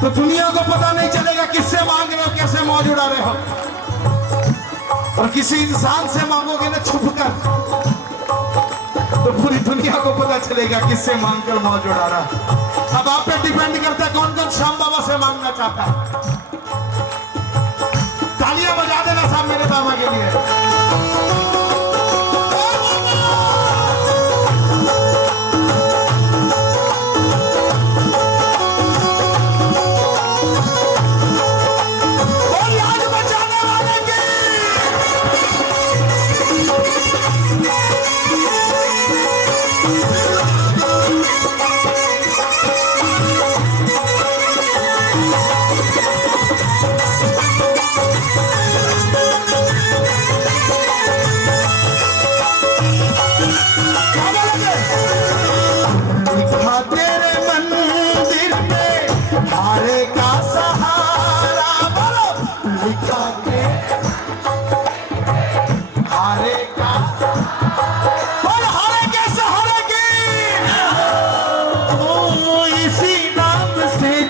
तो दुनिया को पता नहीं चलेगा किससे मांग रहे हो, कैसे मौज उड़ा रहे हो। और किसी इंसान से मांगोगे ना छुपकर, तो पूरी दुनिया को पता चलेगा किससे मांगकर मौज उड़ा रहा है। अब आप पे डिपेंड करता है कौन कौन श्याम बाबा से मांगना चाहता है। तालियां बजा देना साहब मेरे बाबा के लिए।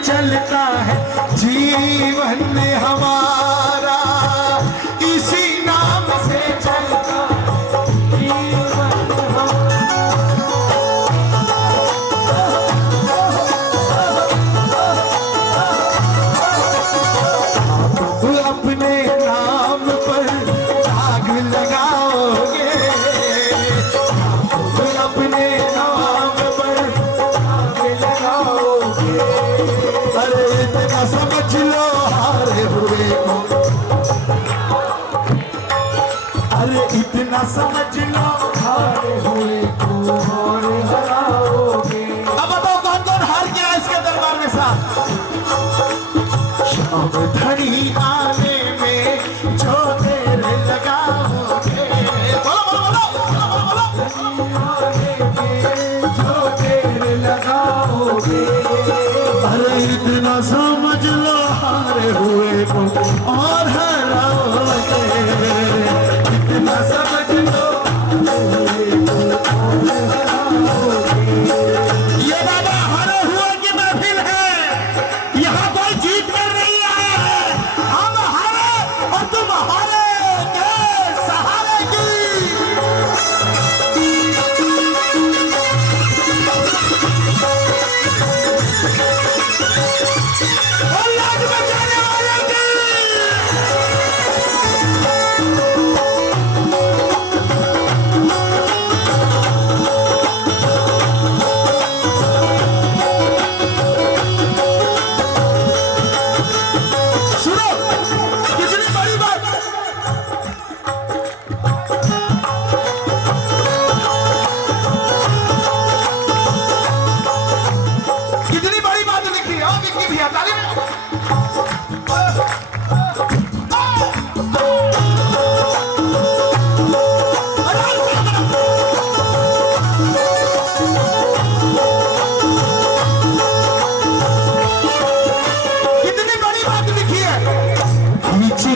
चलता है जीवन में हमारा, इसी नाम से चलता जीवन अपने नाम पर आग लगाओगे, अपने नाम पर आग लगाओगे। अरे इतना समझ लो हारे हुए को, अरे इतना समझ लो हारे हुए को और हराओगे। अब बताओ कौन कौन हार गया इसके दरबार में साथ। शाम घड़ी आने में जो देर लगाओगे, बोलो बोलो बोलो बोलो बोलो, आने में जो देर लगाओगे। अरे इतना समझ लो हारे हुए को और हराओगे, इतना समझ लो हारे हुए को और हराओगे। ये बाबा हारे हुए की महफिल है, यहाँ कोई जीत कर नहीं आया है। हम हारे और तुम हारे के सहारे की।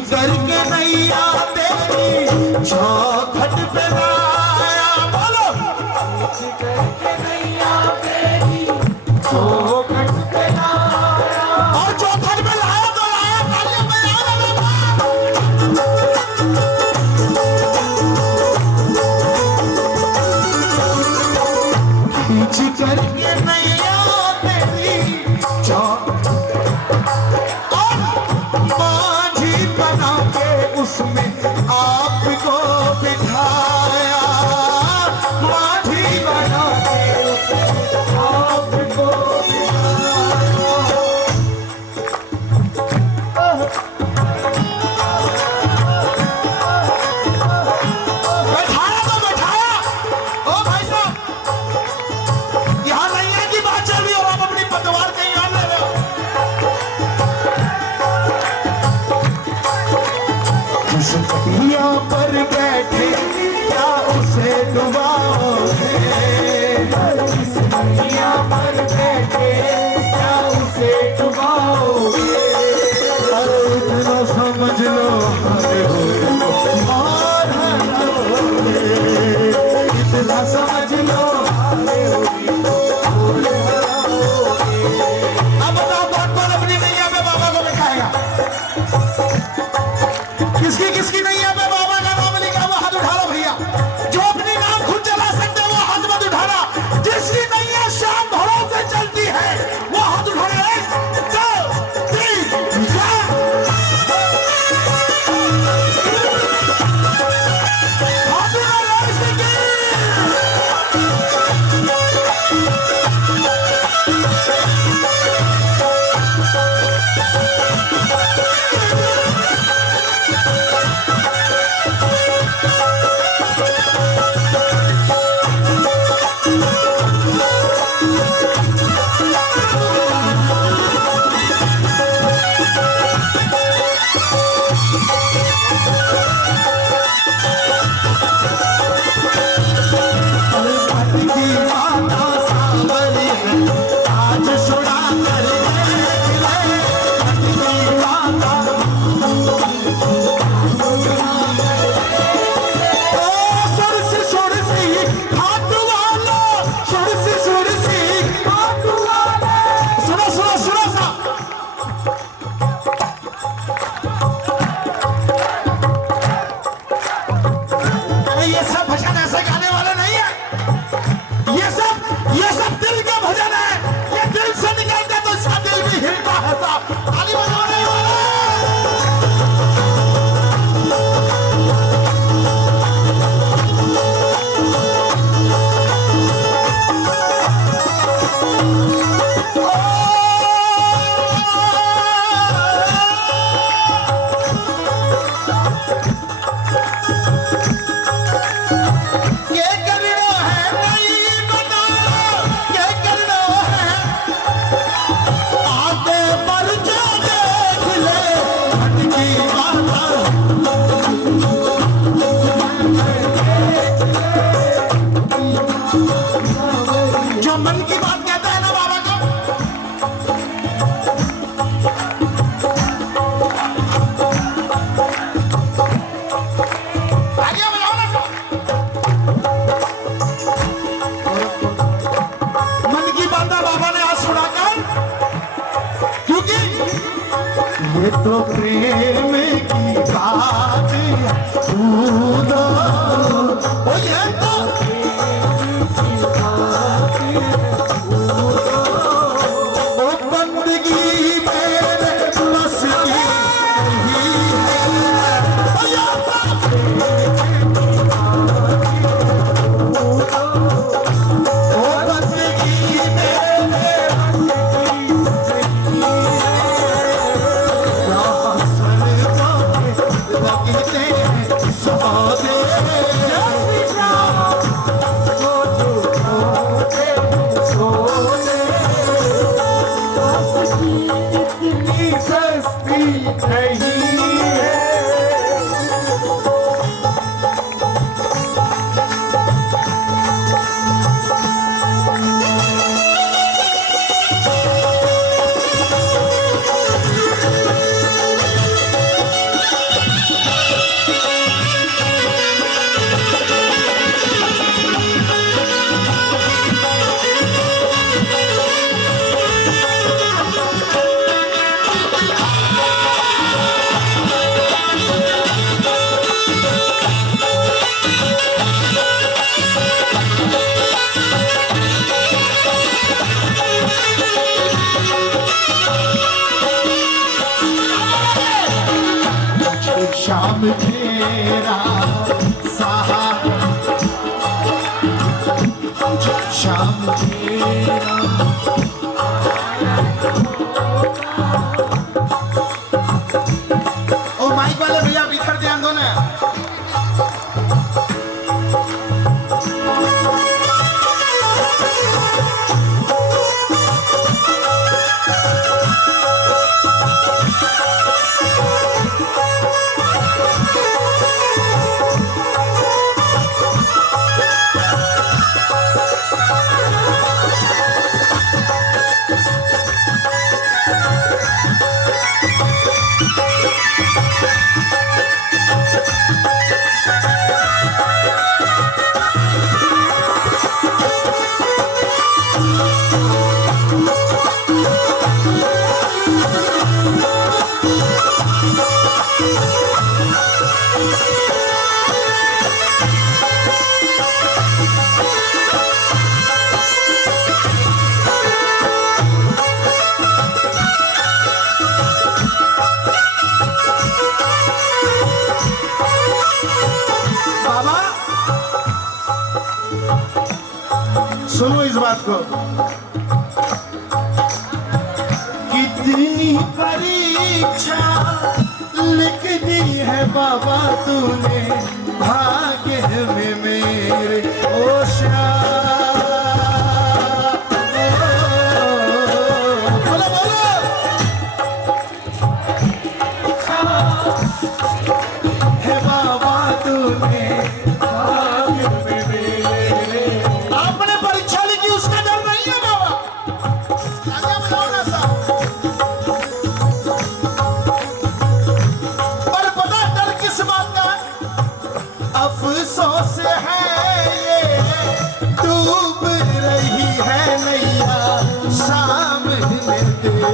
करके नैया तेरी चौखट पे लाया, बोलो करके नैया तेरी चौखट पे लाया। और चौखट पे लाया तो लाया, तालियां बजाओ खींच करके नैया तेरी चौखट बना के उसमें आपको बिठाया, माझी बना के उसमें आपको बिठाया। तो बैठाया। ओ भाई साहब, यहाँ नैया की बात चल रही हो, आप अपनी पतवार कहीं और ले रहे हो। कटिया पर बैठे क्या उसे डुबाओगे, कटिया पर बैठे क्या उसे डुबाओगे। अरे इतना समझ लो हारे हुए और हराओगे, इतना समझ लो हारे हुए और हराओगे। जो मन की बात कहता है ना बाबा को, आगे बताओ ना। मन की बात बाबा ने आज सुनाकर, क्योंकि ये तो प्रेम की बात है, ओ ये तो शाम तेरा सहा, शाम तेरा ओ माइक वाले भैया इधर ध्यान दो ना। सुनो इस बात को, कितनी परीक्षा लिख दी है बाबा तूने भाग्य में मेरे, ओ बोलो बोलो, है बाबा तूने अफसोस है ये डूब रही है नैया सामने तेरे,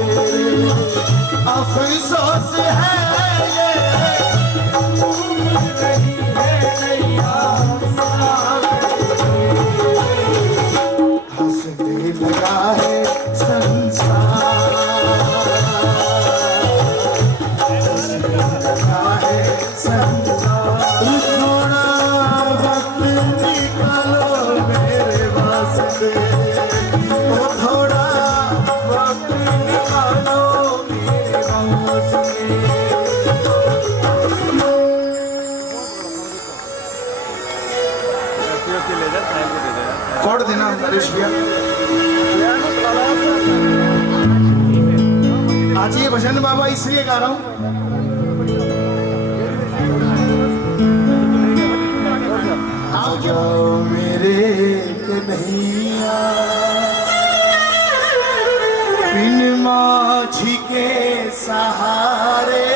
अफसोस है ये डूब रही है नैया सामने, हंसने लगा है संसार, हंसने लगा है संसार, थोड़ा वक्त निकालो मेरे कोड देना नरेश भैया। आज ये भजन बाबा इसलिए गा रहा हूँ, आओ मेरे कन्हैया। सहारे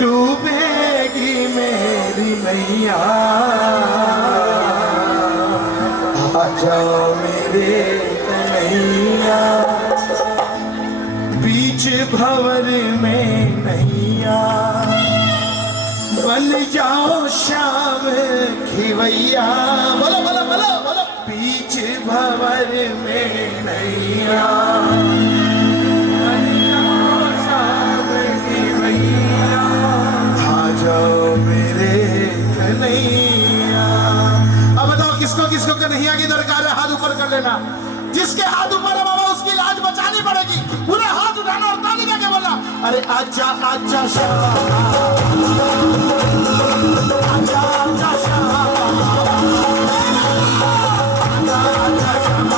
डूबेगी मेरी नैया, आ जाओ मेरे कन्हैया, बीच भंवर में नैया, बन जाओ श्याम खिवैया, बोलो बोलो बोलो बोलो, बीच भंवर में नैया, बन जाओ श्याम खिवैया, आ जाओ मेरे कन्हैया। अब बताओ किसको किसको कन्हैया की दरकार है? हाथ ऊपर कर लेना। जिसके हाथ ऊपर है बाबा उसकी लाज बचानी पड़ेगी। पूरे हाथ उठाना और ताली देके बोलना, अरे आजा आजा श्याम, आजा आजा श्याम, आजा आजा श्याम,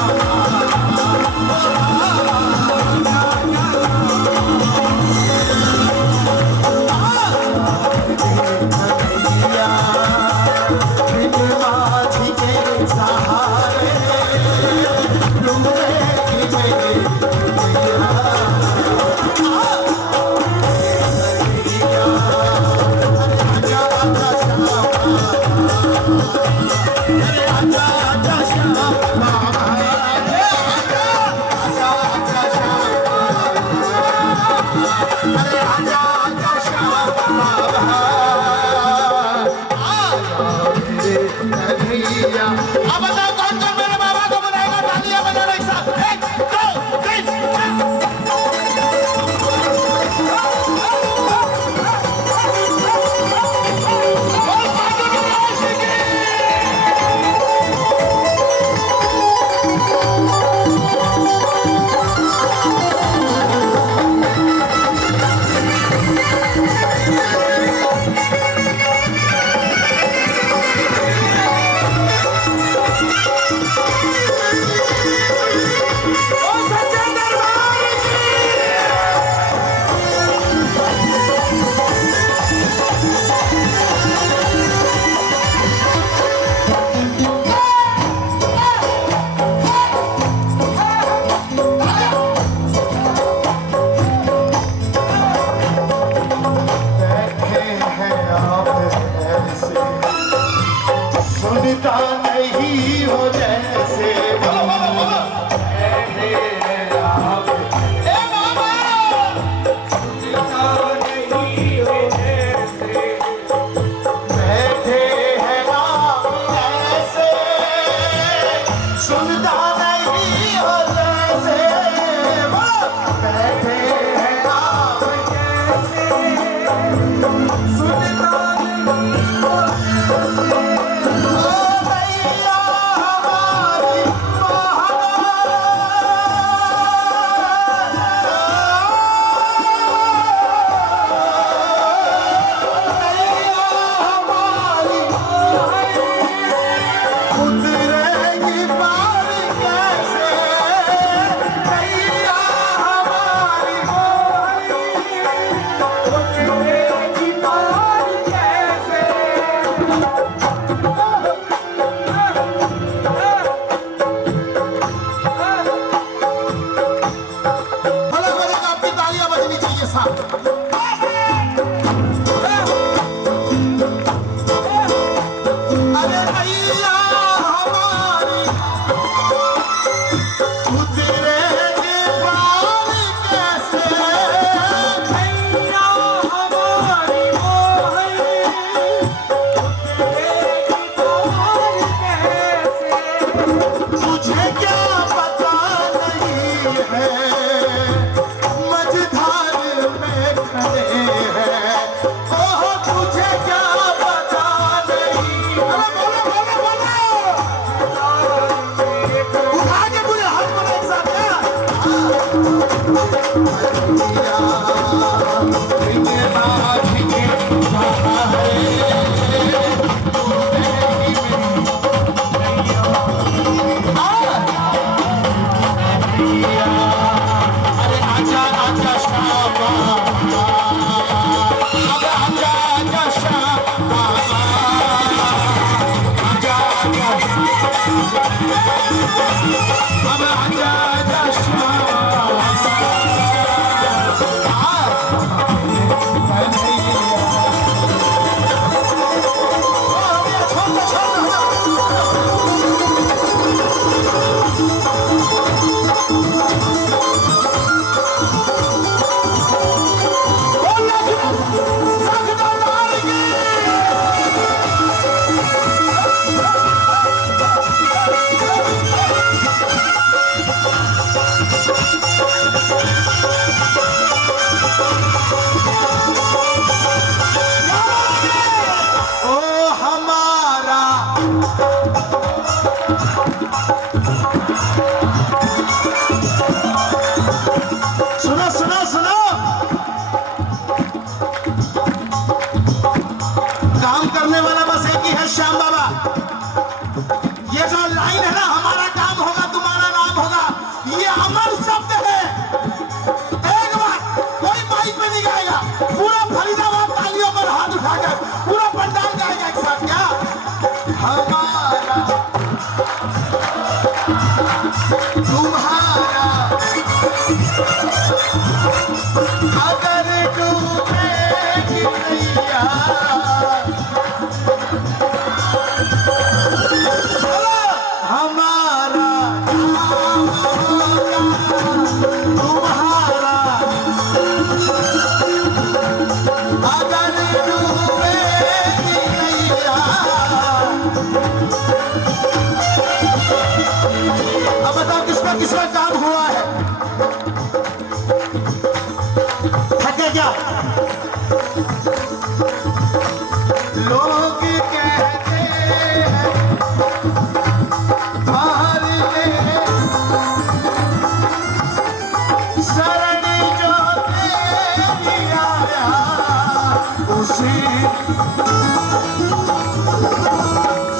माझी के सहारे अब बताओ कौन कौन मेरे बाबा को बुलाएगा? तालियां बजाना एक साथ। 1 2 3 सुनता नहीं हो जैसे, बोलो बोलो बोलो, ए बाबा सुनता नहीं हो जैसे, बैठे हैं आप ऐसे, सुनता नहीं हो जैसे, बैठे हैं आप जैसे, सुनता नहीं हो जैसे, अब आजा आजा श्याम सुनो सुनो सुनो, काम करने वाला बस एक ही है, श्याम बाबा। ये जो लाइन है ना, हमारा काम होगा तुम्हारा नाम होगा, ये अमर शब्द है। एक बार कोई माइक में नहीं गाएगा, पूरा फरीदाबाद तालियों पर हाथ उठाकर पूरा पंडाल गाएगा एक साथ। क्या हमारा तुम्हारा अगर डूबेगी नैया, हमारा तुम्हारा अगर डूबेगी नैया। अब बताओ किसका किसका काम हुआ है? थके क्या? लोग कहते हैं हार ले, शरण जो तेरी आया उसी।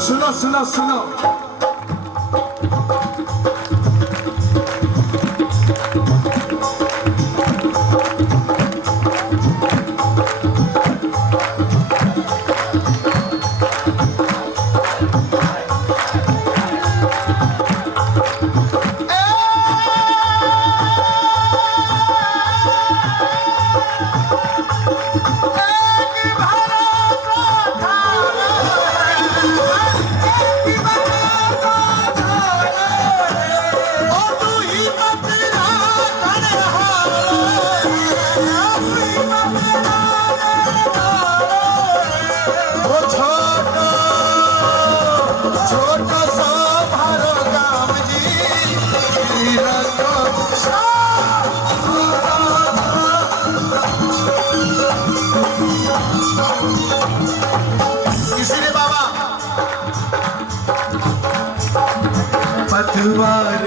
सुनो सुनो सुनो, छोटा सा भारो काम जी, इसलिए बाबा पतवार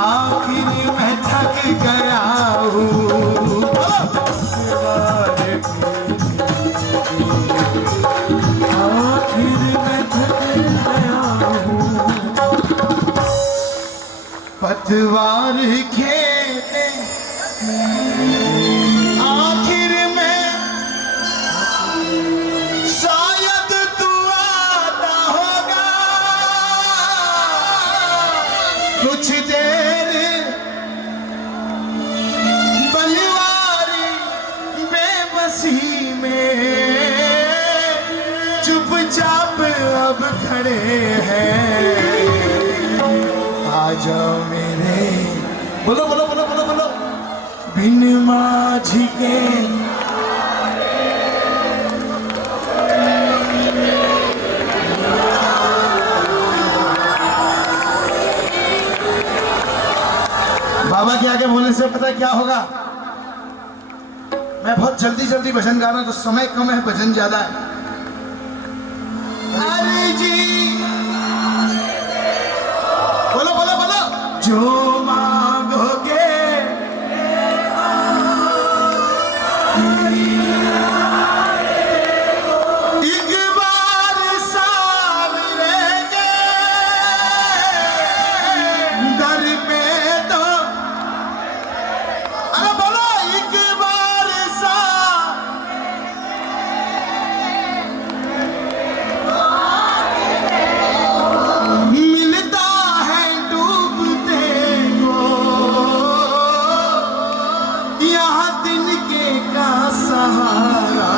आखिर में थक गया हूँ, पतवार खेले आखिर में शायद तू आता होगा, कुछ देर बलिवारी बेबसी में चुपचाप अब खड़े हैं। आ जाओ मेरे, बोलो बोलो बोलो बोलो बोलो, बिन माझी के बाबा के आगे बोलने से पता है क्या होगा? मैं बहुत जल्दी जल्दी भजन गा रहा हूं, तो समय कम है, भजन ज्यादा है। अरे जी बोलो बोलो बोलो, जो मांगोगे एक बार सामने दर पे तो, अरे बोलो एक बार मिलता है डूबते को, यहाँ तिनके का सहारा,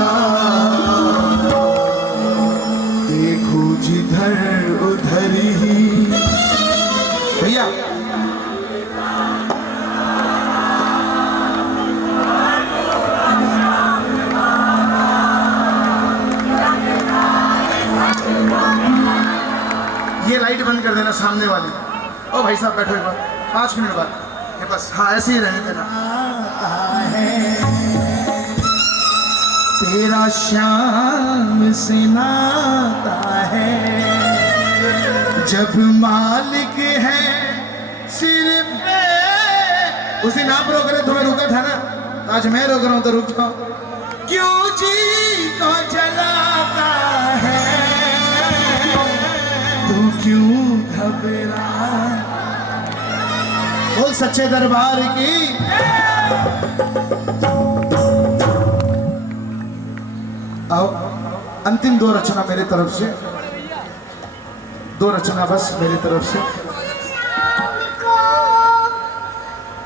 देखो जिधर उधर ही। भैया ये लाइट बंद कर देना सामने वाली। ओ भाई साहब बैठो एक बार, 5 मिनट बाद ये बस, हाँ ऐसे ही रहने देना। तेरा श्याम से नाता है, जब मालिक है सिर पे। उस दिन आप रोक रहे, तुम्हें रुका था ना, आज मैं रोक रहा हूं तो रुक जाओ। क्यों जी को जलाता है, तू क्यों घबरा। बोल सच्चे दरबार की। आओ, अंतिम 2 रचना मेरी तरफ से, 2 रचना बस मेरी तरफ से। शाम को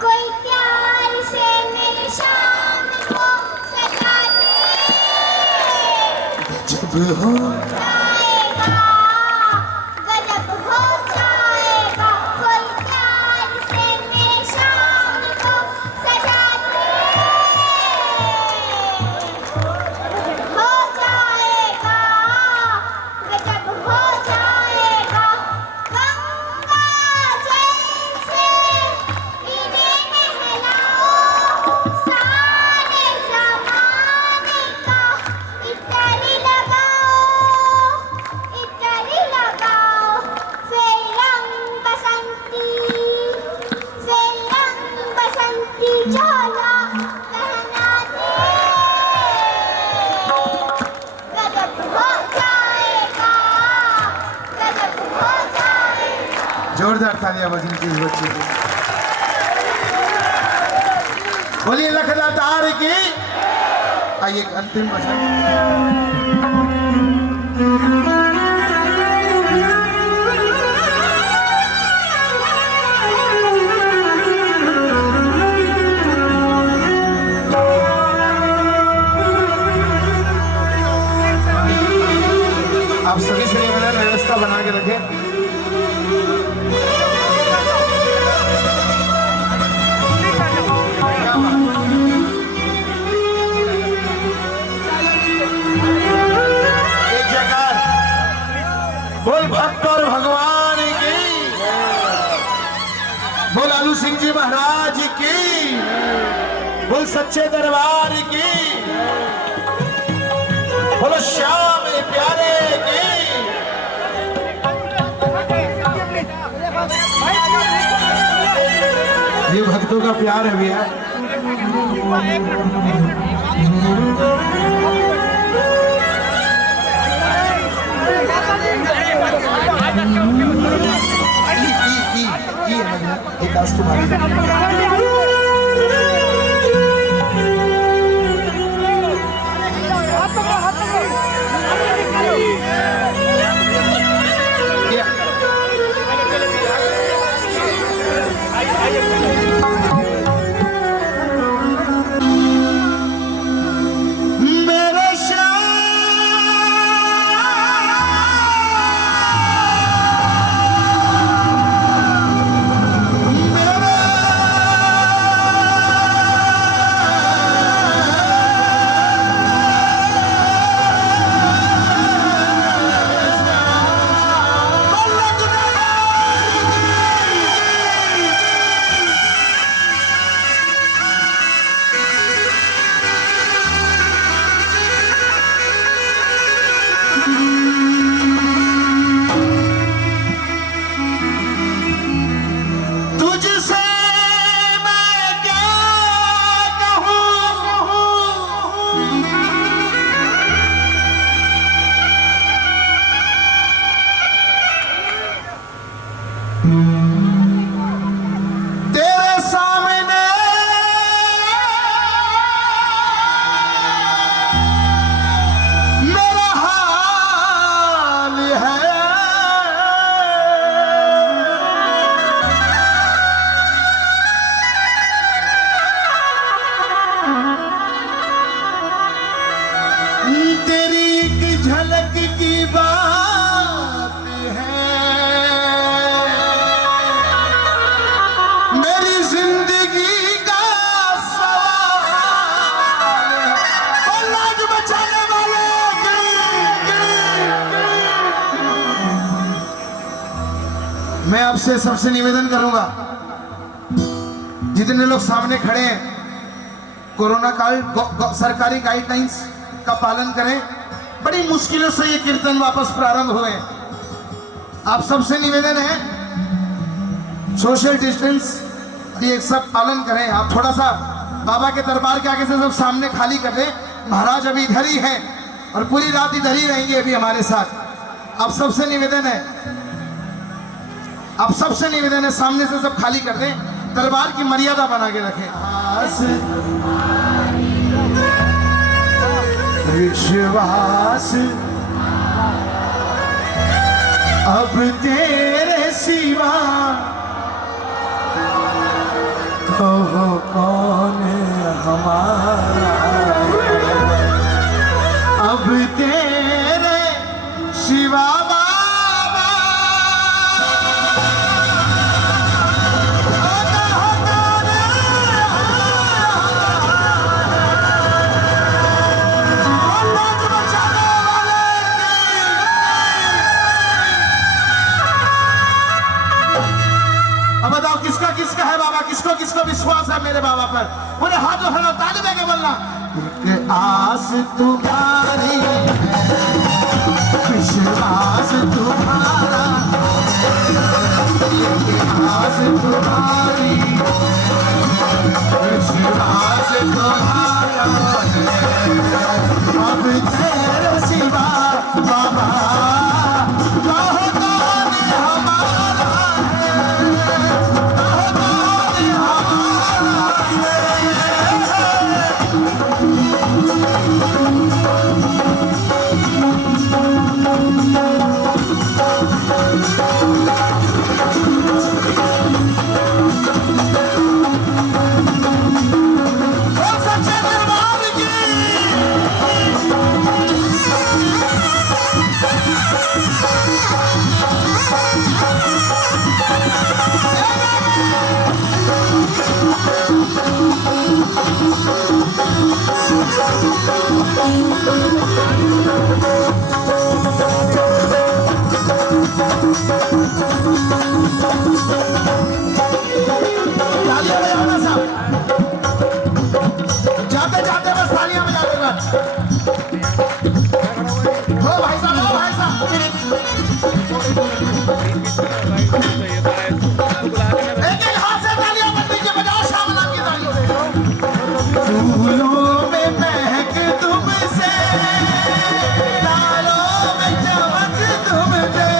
कोई प्यार से मेरी शाम को सजा दे, जब हो जाएगा गजब हो जाएगा, कोई प्यार से मेरी शाम को सजा दे, हो जाएगा गजब हो जाएगा। गंगा जल से इन्हें नहलाओ, सारे ज़माने का इतर लगाओ, फिर रंग बसंती झोला पहना दे, गजब हो जाएगा, गजब हो जाएगा। जोरदार तालियां बजनी चाहिए बच्चे की। बोलिए लखदातार की। आइए एक अंतिम भजन। आप सभी से निवेदन, व्यवस्था बना के रखें। एक जगह बोल भक्त और भगवान की, बोल आलू सिंह जी महाराज की, बोल सच्चे दरबार की, बोलो श्याम प्यारे की। ये भक्तों का प्यार है भैया। एक आज तुम्हारी मैं आपसे सबसे निवेदन करूंगा, जितने लोग सामने खड़े हैं, कोरोना काल सरकारी गाइडलाइंस सबका पालन करें। बड़ी मुश्किलों से ये कीर्तन वापस प्रारंभ हुए। आप सबसे निवेदन है सोशल डिस्टेंस ये सब पालन करें। आप थोड़ा सा बाबा के दरबार के आगे से सब सामने खाली कर दें। महाराज अभी इधर ही हैं और पूरी रात इधर ही रहेंगे अभी हमारे साथ। आप सबसे निवेदन है, आप सबसे निवेदन है सामने से सब खाली कर दें। दरबार की मर्यादा बना के रखें। विश्वास अब तेरे सिवा तो कौन हमारा, अब तेरे सिवा किसका किसका है बाबा, किसको किसको विश्वास है मेरे बाबा पर? बोले हाथ उठाना, ताली देके बोलना। एक आस तुम्हारी विश्वास तुम्हारा, एक आस तुम्हारी विश्वास तुम्हारा, अब तेरे सिवा बाबा जाते जाते बस तालियां बजा देगा। हो भाई साहब, हो भाई साहब, एक एक हाथ से तालियां बन दीजिए, बजाओ शामला की तालियों। फूलों में महक तुमसे, तारों में चमक तुमसे,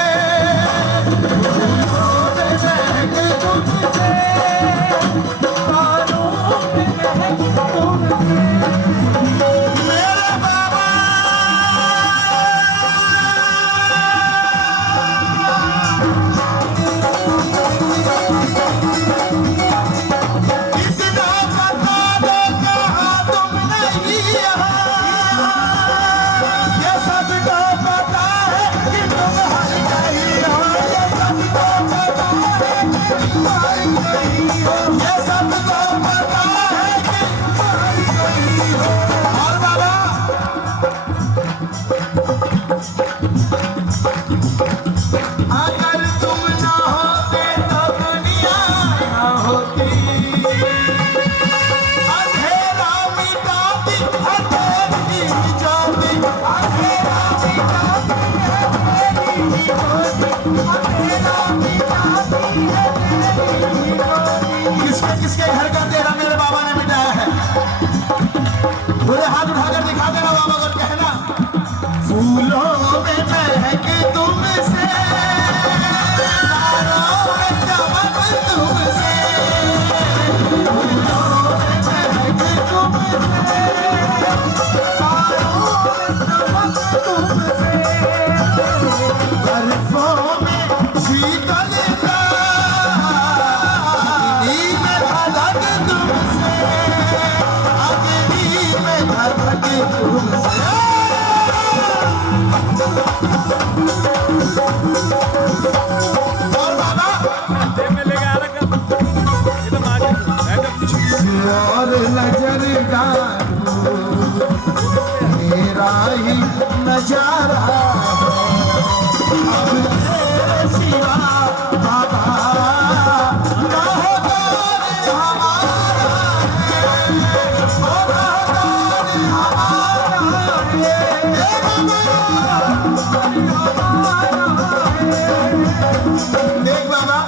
देख बाबा,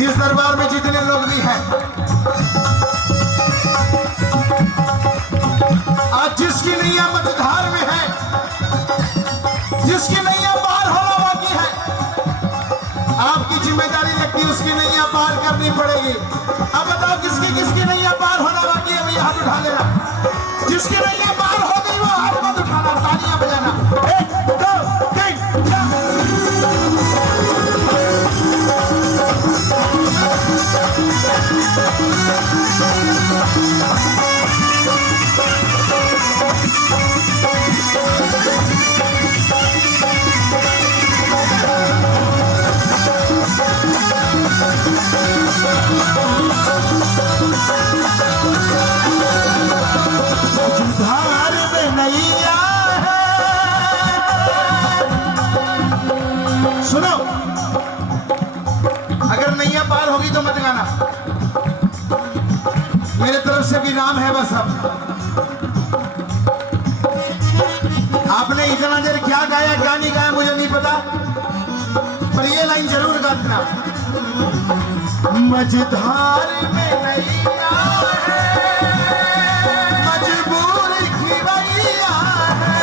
इस दरबार में जितने लोग भी हैं, आज जिसकी नैया मझधार में है, जिसकी नैया पार होना बाकी है, आपकी जिम्मेदारी लगती है, उसकी नैया पार करनी पड़ेगी। अब बताओ किसकी किसकी नैया पार होना बाकी है? भैया हाथ उठा लेना। जिसकी नैया पार हो गई वो हाथ मत उठाना, तालियां बजाना। 1 2 3 4। धार में नैया है, सुनो, अगर नैया पार होगी तो मत गाना, मेरे तरफ से भी नाम है बस। अब आपने इतना देर क्या गाया क्या नहीं गाया मुझे नहीं पता, पर ये लाइन जरूर गा देना। मझधार में नैया है, मजबूर की नैया है,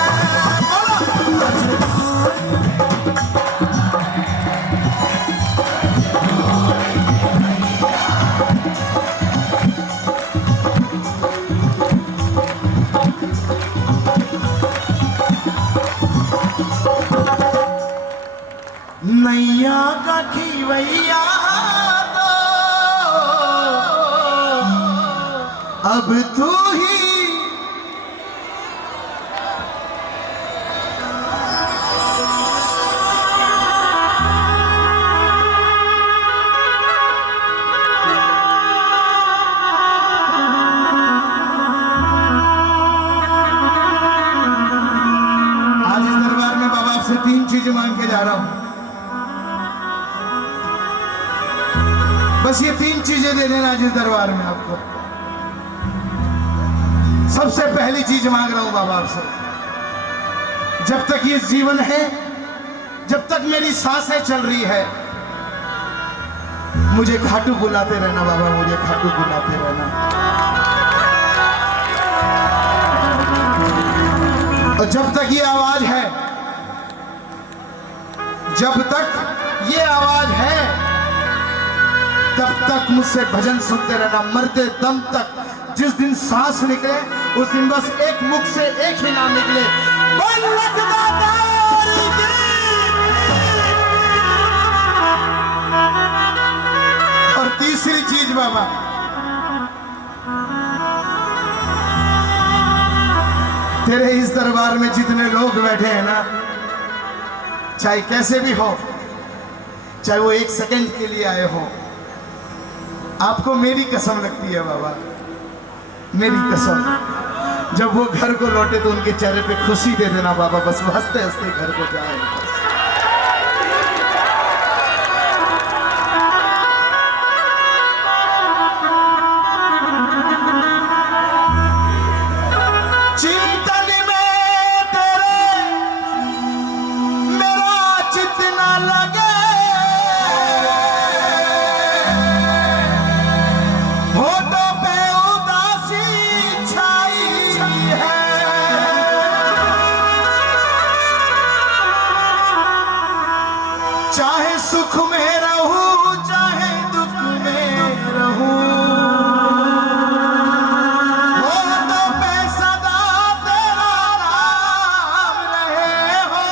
नैया का खीवैया तो अब तू ही आज इस दरबार में बाबा आपसे 3 चीज मांग के जा रहा हूं, बस ये 3 चीजें दे देना आज इस दरबार में आपको। सबसे पहली चीज मांग रहा हूं बाबा आपसे, जब तक ये जीवन है, जब तक मेरी सांसें चल रही है, मुझे खाटू बुलाते रहना बाबा, मुझे खाटू बुलाते रहना। और जब तक ये आवाज है, जब तक ये आवाज है, तब तक मुझसे भजन सुनते रहना, मरते दम तक। जिस दिन सांस निकले उस दिन बस एक मुख से एक ही नाम निकले, और तीसरी चीज बाबा, तेरे इस दरबार में जितने लोग बैठे हैं ना, चाहे कैसे भी हो, चाहे वो 1 सेकंड के लिए आए हो, आपको मेरी कसम लगती है बाबा, मेरी कसम, जब वो घर को लौटे तो उनके चेहरे पे खुशी दे देना बाबा, बस वो हंसते हंसते घर को जाए। चिंतन में तेरे मेरा चित न लगे, चाहे सुख में रहूं चाहे दुख में रहूं, हो तो पे सदा तेरा नाम रहे हो।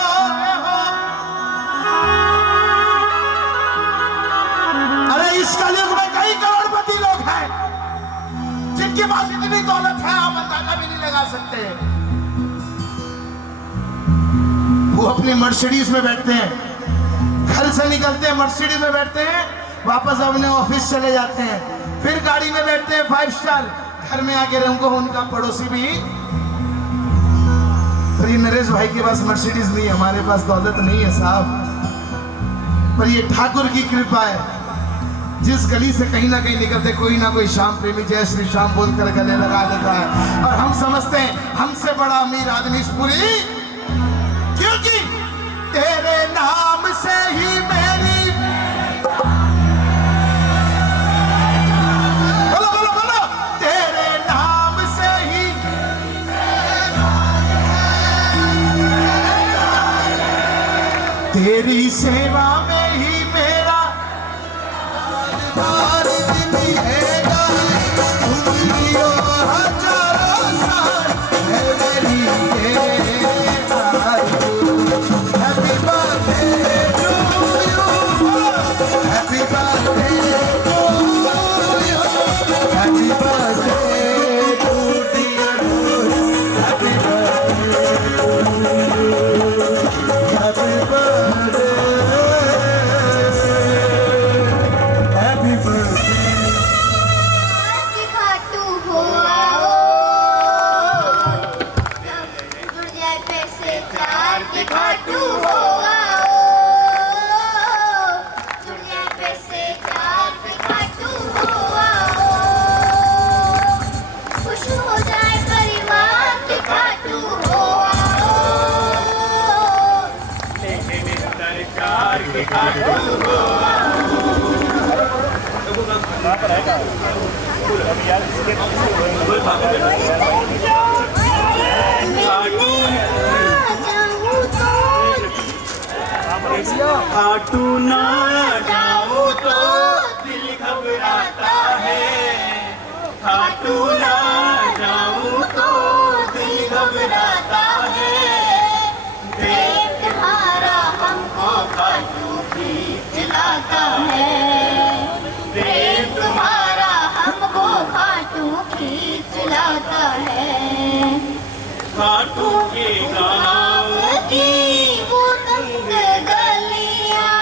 अरे इस कलयुग में कई करोड़पति लोग हैं जिनके पास इतनी दौलत है आप अंदाजा भी नहीं लगा सकते। वो अपनी मर्सिडीज में बैठते हैं, घर से निकलते हैं मर्सिडीज में बैठते हैं, वापस अपने ऑफिस चले जाते हैं, फिर गाड़ी में बैठते हैं 5 स्टार, घर में आके उनको उनका पड़ोसी भी, पर ये नरेश भाई के पास मर्सिडीज नहीं है, हमारे पास दौलत नहीं है साहब, पर ये ठाकुर की कृपा है। जिस गली से कहीं ना कहीं निकलते कोई ना कोई श्याम प्रेमी जय श्री श्याम बोलकर गले लगा देता है, और हम समझते हैं हमसे बड़ा अमीर आदमी इस पूरी, क्योंकि तेरी सेवा में ही मेरा बार दिन रहेगा। उंगलियों हजारों साल है मेरी ये आरज़ू। Happy birthday to you, happy birthday to you, happy birthday to dear Nuri, happy birthday to you, happy birthday, happy birthday। Khatu हो आओ, जुड़ जाए पैसे चार के खाटू हो आओ, जुड़ जाए पैसे चार के खाटू हो आओ, खुश हो जाए परिवार के खाटू हो आओ, सरकार के खाटू हो खाटू ना जाऊं तो दिल घबराता है। खाटू ना जाऊं तो दिल घबराता है। प्रेम तुम्हारा हमको खाटू खींच लाता है, प्रेम तुम्हारा हमको खाटू खींच लाता है। खाटू के गाँव की वो तंग गलियां,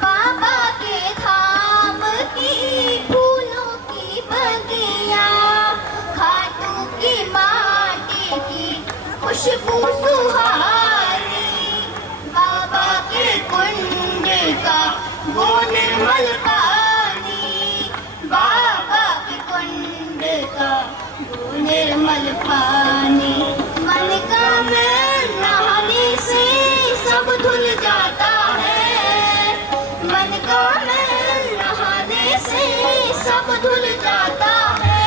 बाबा के धाम की फूलों की बगियां, खाटू की माटी की खुशबू सुहानी, बाबा के कुंड का वो निर्मल पानी, बाबा के कुंड का वो निर्मल पानी। मन का मैल नहाने से सब धुल जाता है, मन का मैल नहाने से सब धुल जाता है।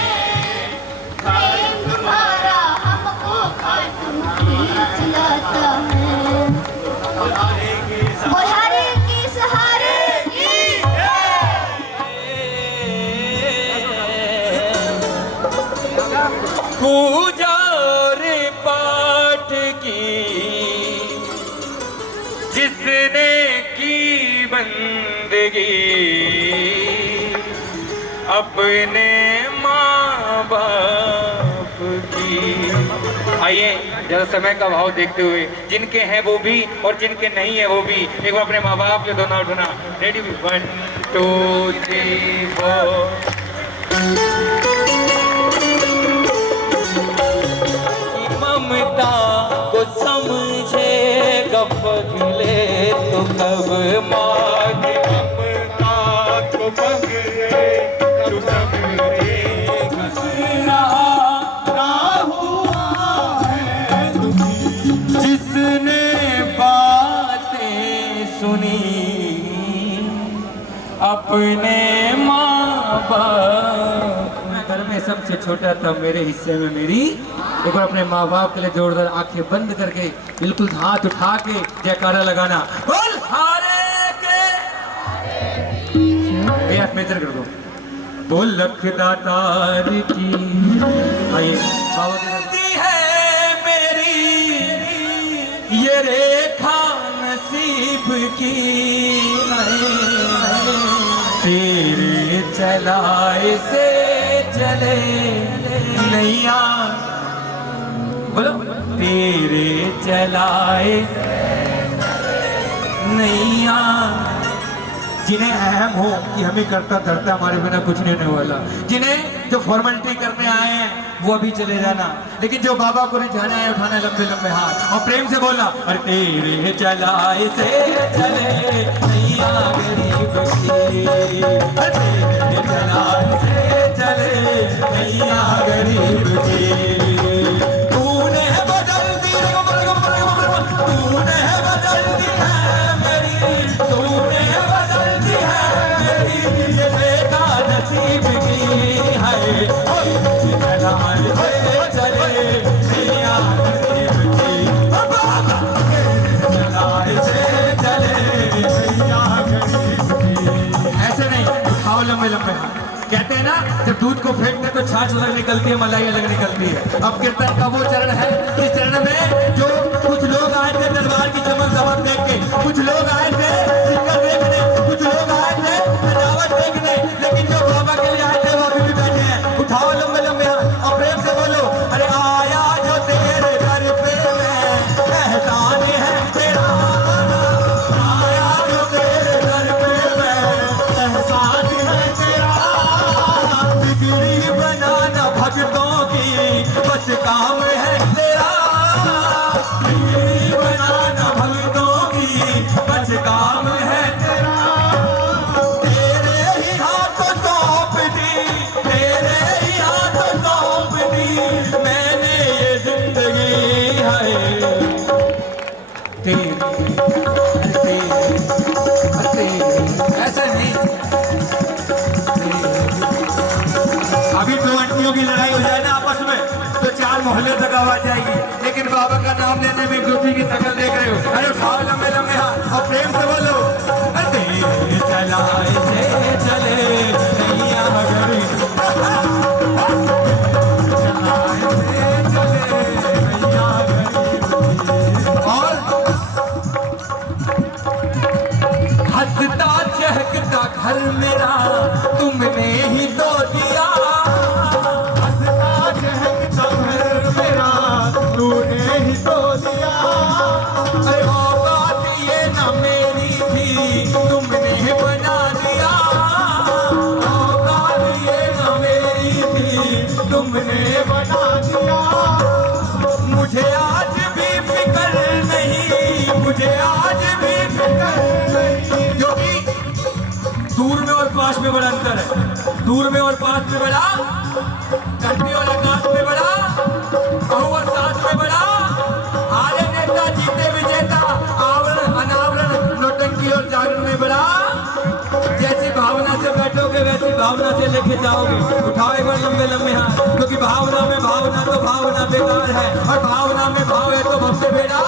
प्रेम तुम्हारा हमको खाटू खींच लाता है। बुढ़ारे के सहारे की पूजा और पाठ की जिसने की बंदगी, अपने माँ बाप की। आइए जरा समय का भाव देखते हुए, जिनके हैं वो भी और जिनके नहीं है वो भी, एक बार अपने माँ बाप के दोनों उठना। रेडी, 1 2 3 4। ममता को समझेगा पगले तो कब माँ की ममता को पगले तो समझेगा। ना हुआ है दुखी जिसने बातें सुनी अपने माँ बाप। घर में सबसे छोटा था, मेरे हिस्से में मेरी। एक बार अपने माँ बाप के लिए जोरदार आंखें बंद करके बिल्कुल हाथ उठा के जयकारा लगाना। बोल हारे के हाथ मेजर कर दो। बोल लखदातार की। आइए बाबा की है मेरी ये रेखा नसीब की, तेरे चलाए से चले नैया। बोलो तेरे चलाए नैया। जिन्हें अहम हो कि हमें करता धरता हमारे बिना कुछ नहीं होने वाला, जिन्हें जो फॉर्मेलिटी करने आए हैं वो अभी चले जाना, लेकिन जो बाबा को रिझाना है उठाना लंबे लंबे हाथ और प्रेम से बोलना। अरे तेरे चलाए से चले नैया गरीब की, तेरे चलाए से चले नैया गरीब की। तूने बदल दी, तूने बदल दी है मेरी, तूने बदल दी है मेरी ये बेटा नसीब की है। चले नैया गरीब की, चलाए से चले लंबे लंबे हाथ। कहते हैं ना जब दूध को फेंकते तो छाछ अलग निकलती है, मलाई अलग निकलती है। अब कीर्तन का वो चरण है, इस चरण में जो कुछ लोग आए थे दरबार की चमक दमक देख के, कुछ लोग आए थे सिंगर देखने, कुछ लोग आए थे सजावट देखने, लेकिन जो बाबा के लिए आए थे वो अभी भी बैठे हैं। उठाओ लंबे लंबे हाथ और प्रेम से बोलो, अरे आया जो तेरे घर पे मैं, एहसान है तेरा, आया जो तेरे घर पे मैं, एहसान है तेरा, बिगड़ी बनाना भक्तों की बस काम है तेरा, बिगड़ी बनाना भक्तों की बस काम है तेरा, तेरे ही हाथों सौंप दी, तेरे ही हाथों सौंप दी मैंने ये जिंदगी है तेरी, ऐसा नहीं। अभी दो आंटियों की लड़ाई हो जाए ना आपस में तो 4 मोहल्ले तक आवाज जाएगी, लेकिन बाबा का नाम लेने में एक दूसरी की शक्ल देख रहे हो। अरे उठाओ लंबे लंबे हाथ और प्रेम से बोलो, अरे चलाए से चले नैया गरी, चलाए से चले नैया गरी, और हंसता चहकता घर मेरा तुमने ही तो दिया, हंसता चहकता घर मेरा तूने ही तो दिया, अरे औकात ये ना मेरी थी तुमने बना दिया, औकात ये ना मेरी थी तुमने बना दिया, मुझे आज भी फिक्र नहीं, मुझे आज भी फिक्र नहीं, क्योंकि दूर में और पास में बड़ा अंतर है, दूर में और पास में बड़ा, धरती और आकाश में बड़ा, बहु और सास में बड़ा, हारे नेता जीते विजेता, आवरण अनावरण नौटंकी और जागरण में बड़ा, जैसी भावना से बैठोगे वैसी भावना से लेके जाओगे। उठाओ एक बार लंबे लंबे हाथ, क्योंकि भावना में भावना तो भावना बेकार है, और भावना में भाव है तो भक्ति बेटा,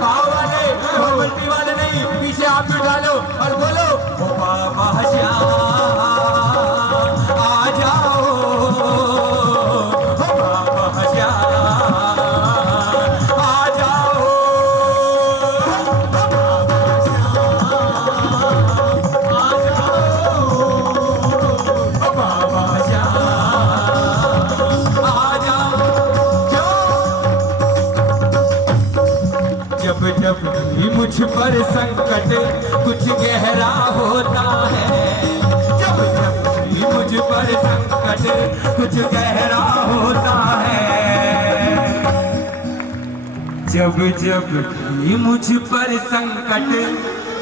भाव वाले भगवंती वाले नहीं, पीछे आप भी उठा लो और बोलो, ओ बाबा श्याम आ जाओ, ओ बाबा श्याम आ जाओ, ओ बाबा श्याम आ जाओ, ओ बाबा श्याम आ जाओ, जब जब भी मुझ पर संकट कुछ गहरा होता है, जब जब भी मुझ पर संकट कुछ गहरा होता है, जब जब भी मुझ पर संकट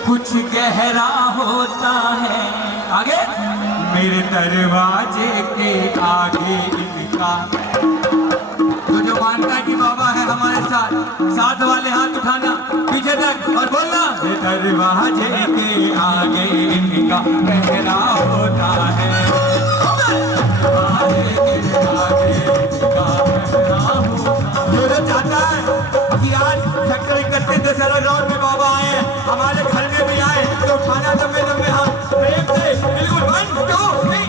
कुछ गहरा होता है, आगे मेरे दरवाजे के आगे इनका, तो जो मानता है कि बाबा है हमारे साथ, साथ वाले हाथ उठाना पीछे तक और बोलना, दरवाजे के आगे इनका कहना होता है, दरवाजे के आगे इनका कहना होता है। जो चाहता है कि आज सेक्टर 31 दशहरा ग्राउंड में बाबा आए, हमारे घर में भी आए, तो उठाना लंबे लंबे हाथ प्रेम से, बिल्कुल 1 2 3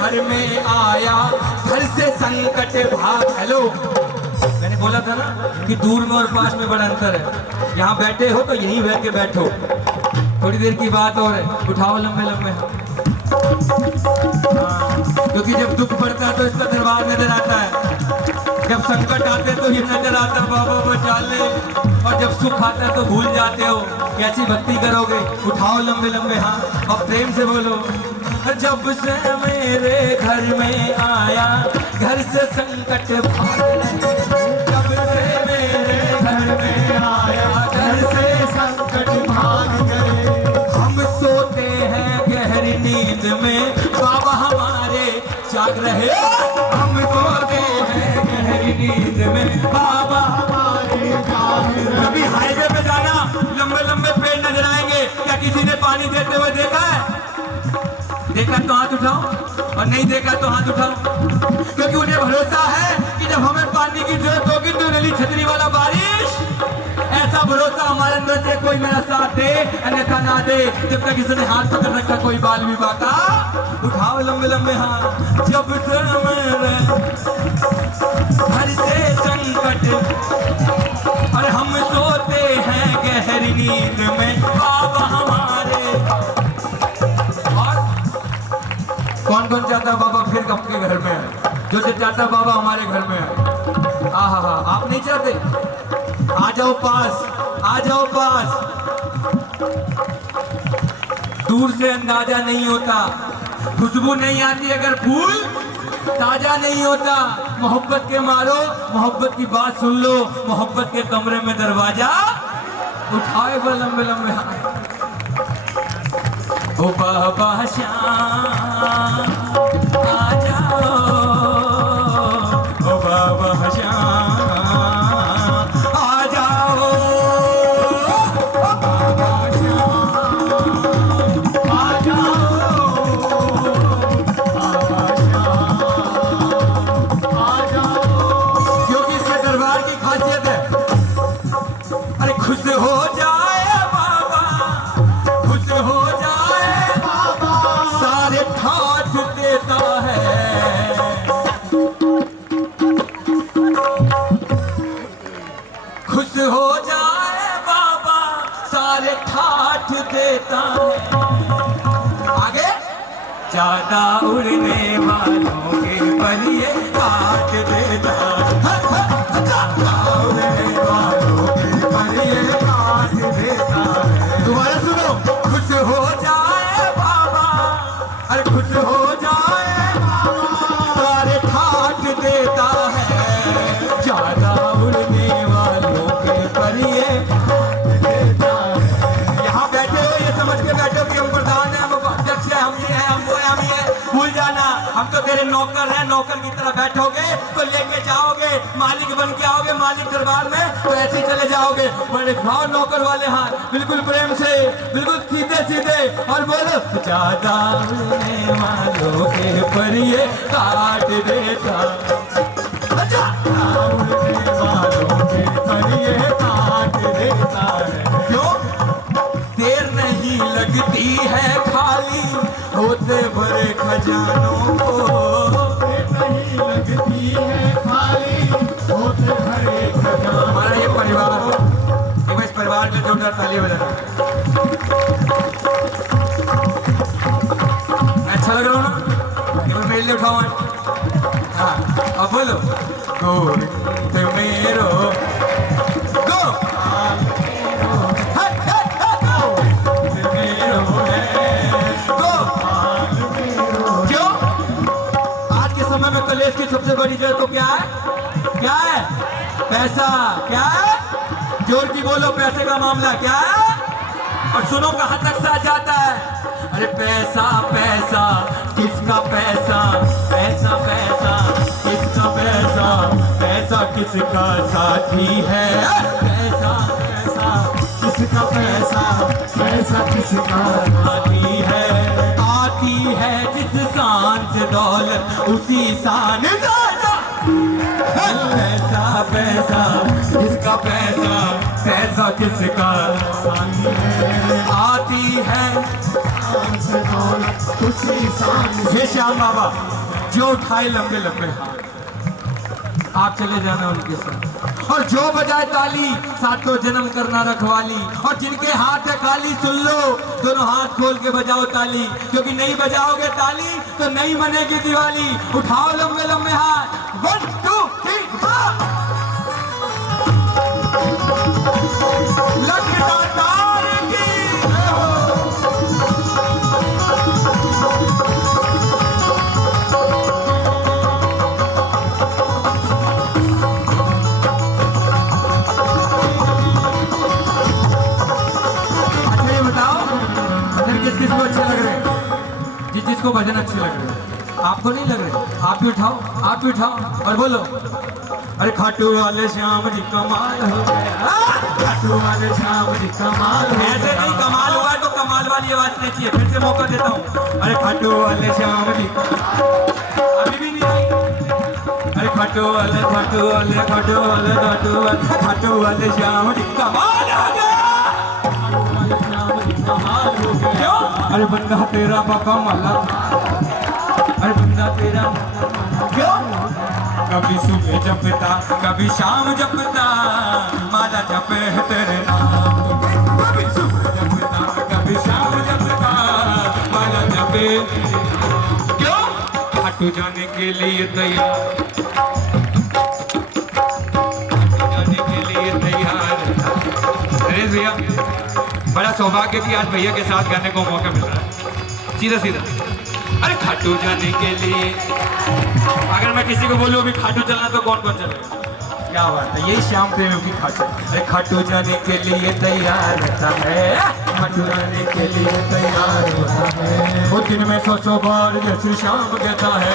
घर में आया, घर से संकट भाग। हेलो, मैंने बोला था ना कि दूर में और पास में बड़ा अंतर है। यहाँ बैठे हो तो यहीं बैठ के बैठो, थोड़ी देर की बात और है। उठाओ लंबे लंबे, क्योंकि जब दुख पड़ता है तो इसका दरबार नजर आता है, जब संकट आते तो ये नजर आता बाबा बचा ले, और जब सुख आता है तो भूल जाते हो। कैसी भक्ति करोगे? उठाओ लंबे लंबे हाथ और प्रेम से बोलो, जब से मेरे घर में आया, घर से संकट भाग गए। जब से मेरे घर में आया, घर से संकट भाग गए। हम सोते हैं गहरी नींद में, बाबा किसी ने पानी देते हुए देखा है? देखा तो हाथ उठाओ और नहीं देखा तो हाथ उठाओ, क्योंकि उन्हें भरोसा है कि जब हमें पानी की जरूरत होगी तो नली छतरी वाला बारिश, ऐसा भरोसा हमारे अंदर से कोई मेरा साथ दे अन्यथा ना दे। जब तक किसी ने हाथ पकड़ रखा कोई बाल विवाह का, उठाओ लंबे लंबे हाथ। जब से मेरे घर से संकट और हम सोते हैं गहरी नींद में बाबा हमारे। और कौन कौन चाहता बाबा फिर आपके घर में है? जो चाहता बाबा हमारे घर में है। आहा, आप नहीं चाहते? आ जाओ पास, आ जाओ पास। दूर से अंदाजा नहीं होता, खुशबू नहीं आती अगर फूल ताजा नहीं होता। मोहब्बत के मारो, मोहब्बत की बात सुन लो, मोहब्बत के कमरे में दरवाजा उठाए वो लंबे लंबे हाथ। ओ बाबा श्याम आ जाओ, ओ बाबा श्याम आ जाओ, ओ बाबा श्याम आ जाओ, बाबा श्याम आ जाओ। क्योंकि इसके दरबार की खासियत है, अरे खुश हो जाए बाबा, खुश हो जाए बाबा, सारे ठाठ देता है। खुश हो जाए बाबा, सारे ठाठ देता है। आगे ज्यादा उड़ने वालों के बलिए काट देता है। ज्यादा उड़ने वालों के बलिए काट देता है। दोबारा सुनो, खुश हो जाए बाबा, अरे खुश हो जाए बाबा, सारे ठाठ देता है। ज्यादा उड़ने वालों के बलिए काट देता है। यहाँ बैठे हो ये समझ के बैठो कि हम प्रधान हैं, हम अध्यक्ष हैं, हम ये हैं, हम वो हैं, हम ये। भूल जाना हम तो तेरे नौकर हैं, नौकर की तरह बैठोगे तो लेके जाओगे, मालिक बन के आओगे मालिक दरबार में तो ऐसे ही चले जाओगे। बड़े भाव नौकर वाले हाथ, बिल्कुल प्रेम से, बिल्कुल सीधे सीधे, और बोलो ज्यादा उड़ने वालों के परिये काट देता, ज्यादा उड़ने वालों के परिये काट देता है। क्यों? देर नहीं लगती है खाली होते भरे खजानों को, देर नहीं लगती है खाली होते भरे खजानों। हमारा ये परिवार, एक बार इस परिवार में जोरदार ताली बजाना। अच्छा लग रहा हूँ ना? एक बार मेरे लिए उठाओ। हाँ, अब बोलो गोर ते मेरो गो समय में कलेश की सबसे बड़ी जरूरत तो क्या है? क्या है? पैसा। क्या है? जोर की बोलो, पैसे का मामला क्या है? और सुनो कहां तक साथ जाता है। अरे पैसा पैसा किसका पैसा, पैसा पैसा किसका पैसा, पैसा किसका साथी है। पैसा पैसा किसका पैसा, पैसा किसका साथी है। आती है जिस शान से दौलत उसी शान ज़्यादा। पैसा पैसा किसका पैसा, पैसा किसका साथी है। आती है शान से दौलत उसी शान। ये श्याम बाबा जो उठाए लंबे लंबे हाथ, आप चले जाना उनके साथ, और जो बजाए ताली सातों जन्म करना रखवाली। और जिनके हाथ है खाली सुन लो, दोनों हाथ खोल के बजाओ ताली, क्योंकि नहीं बजाओगे ताली तो नहीं मनेगी दिवाली। उठाओ लंबे लंबे हाथ, 1 2 3 लखदातार की जय हो। किसको अच्छे लग रहे हैं? जिसको भजन अच्छे लग रहे हैं। आपको नहीं लग रहे? आप भी उठाओ, आप भी उठाओ और बोलो अरे खाटू वाले श्याम जी कमाल हो गया, खाटू वाले श्याम जी कमाल। ऐसे नहीं कमाल हुआ तो कमाल वाली आवाज नहीं चाहिए, फिर से मौका देता हूँ। अरे खाटू वाले श्याम जी, अभी भी नहीं आई। अरे खाटू वाले खाटू वाले खाटू वाले खाटू वाले खाटू वाले श्याम जी, कमाल आ गया। क्यों? अरे बंदा तेरा बाबा माला, अरे बंदा तेरा क्यों? कभी सुबह जपता कभी शाम जपता, माला जपे है तेरे नाम। कभी सुबह जपता कभी शाम जपता, माला जपे। क्यों? खाटू जाने के लिए तैयार, खाटू जाने के लिए तैयार। नरेश भैया, बड़ा सौभाग्य कि आज भैया के साथ गाने को मौका मिल रहा है। सीधा सीधा अरे खाटू जाने के लिए, अगर मैं किसी को बोलूं अभी खाटू चलना तो कौन कौन चलेगा? क्या बात है, यही श्याम प्रेमियों की खासियत। अरे खाटू जाने के लिए तैयार रहता है, खाटू जाने के लिए तैयार होता है। वो दिन में 100 बार जैसे श्याम कहता है,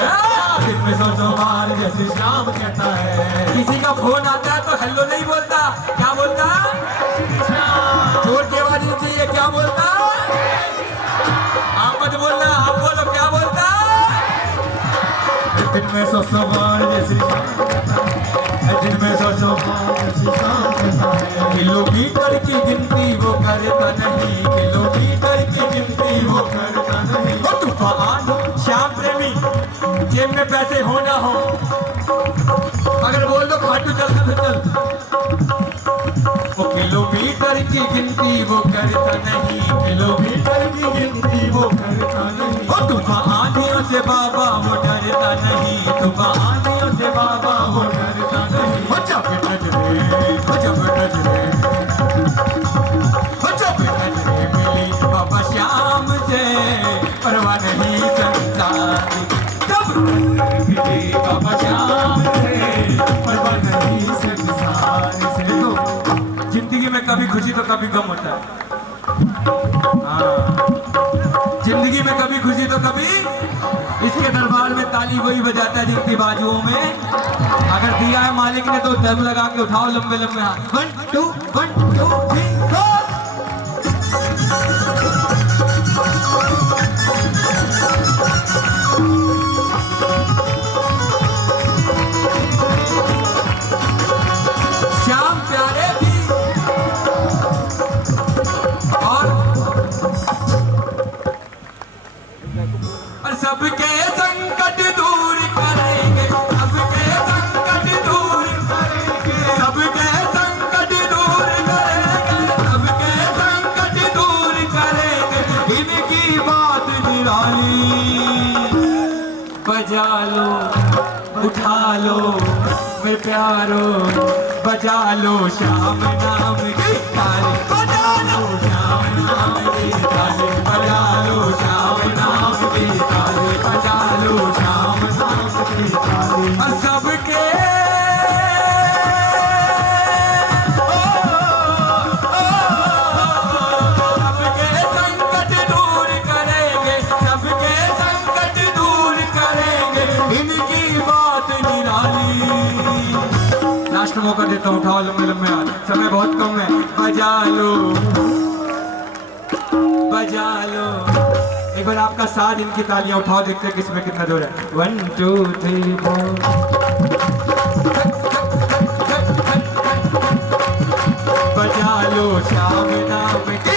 दिन में 100 बार जैसे श्याम कहता है। किसी का फोन आता है तो हेलो नहीं बोलता, क्या बोलता? जोर की आवाज नहीं चाहिए, क्या बोलता? आप मत बोलना, आप बोलो क्या बोलता? दिन में 100 बार जैसे दिन में 100 बार जैसे शाम कहता है। किलोमीटर की गिनती वो करता नहीं, किलोमीटर की गिनती वो करता नहीं। वो तूफान श्याम प्रेमी, जेब में पैसे हो ना हो, अगर बोल दो खाटू चलना तो चल। वो किलोमीटर की गिनती वो करता नहीं, किलोमीटर की गिनती वो करता नहीं। वो तूफान आंधियों से बाबा वो डरता नहीं, तूफान आंधियों से बाबा वो डरता नहीं। वो जब नजरे, वो जब नजरे, वो जब नजरे मिली बाबा श्याम से, परवाह नहीं संसार की। जब नजरे मिली बाबा श्याम से, परवाह नहीं संसार से। तो जिंदगी में कभी खुशी तो कभी गम होता है। हाँ, जिंदगी में कभी खुशी तो कभी। इसके दरबार में ताली वही बजाता है जिनकी बाजुओं में अगर दिया है मालिक ने तो दम लगा के उठाओ लंबे लंबे हाथ। 1 2 1 2 3 4। श्याम प्यारे भी और सबके संकट दूर करेंगे, सबके संकट दूर करेंगे, सबके संकट दूर करेंगे, सबके संकट दूर करेंगे। इनकी बात निराली, बजा लो उठा लो मेरे प्यारो, बजा लो श्याम नाम की ताली, बजा लो श्याम नाम की ताली, बजा लो श्याम नाम की ताली, बजा लो श्याम नाम की ताली। और सबके सबके संकट दूर करेंगे, सबके संकट दूर करेंगे। इनकी बात निराली। लास्ट मौका देता हूँ, उठाओ लंबे लंबे हाथ, समय बहुत कम है। बजा लो बजा लो। एक बार आपका साथ इनकी तालियां उठाओ, देखते हैं किसमें कितना जोर है। 1 2 3 4। बजा लो श्याम नाम की